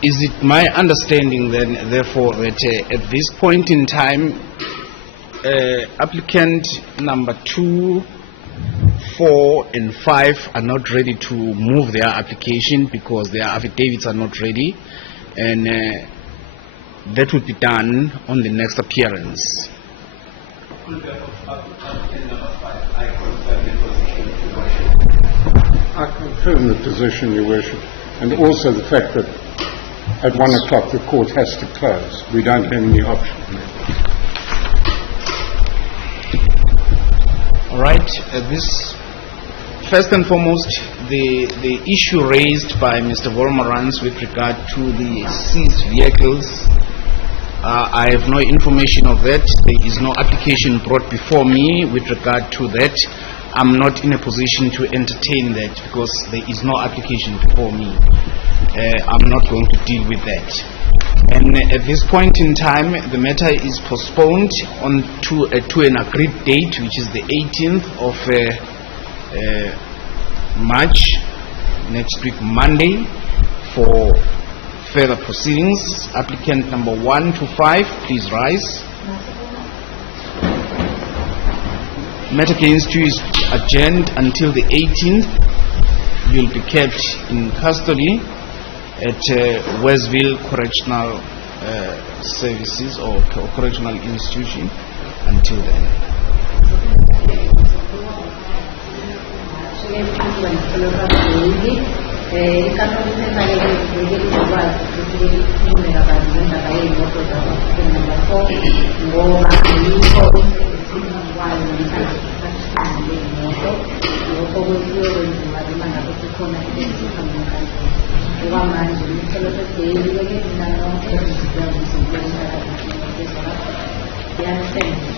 Is it my understanding then, therefore, that at this point in time, applicant number 2, 4, and 5 are not ready to move their application because their affidavits are not ready, and that will be done on the next appearance. I confirm the position, Your Worship, and also the fact that at 1 o'clock the court has to close. We don't have any option. All right. This, first and foremost, the issue raised by Mr. Volmarans with regard to the seized vehicles, I have no information of that. There is no application brought before me with regard to that. I'm not in a position to entertain that because there is no application before me. I'm not going to deal with that. And at this point in time, the matter is postponed on to an agreed date, which is the 18th of March, next week, Monday, for further proceedings. Applicant number 1 to 5, please rise. Matter against you is adjourned until the 18th. You'll be kept in custody at Westville Correctional Services or Correctional Institution until then. Yeah.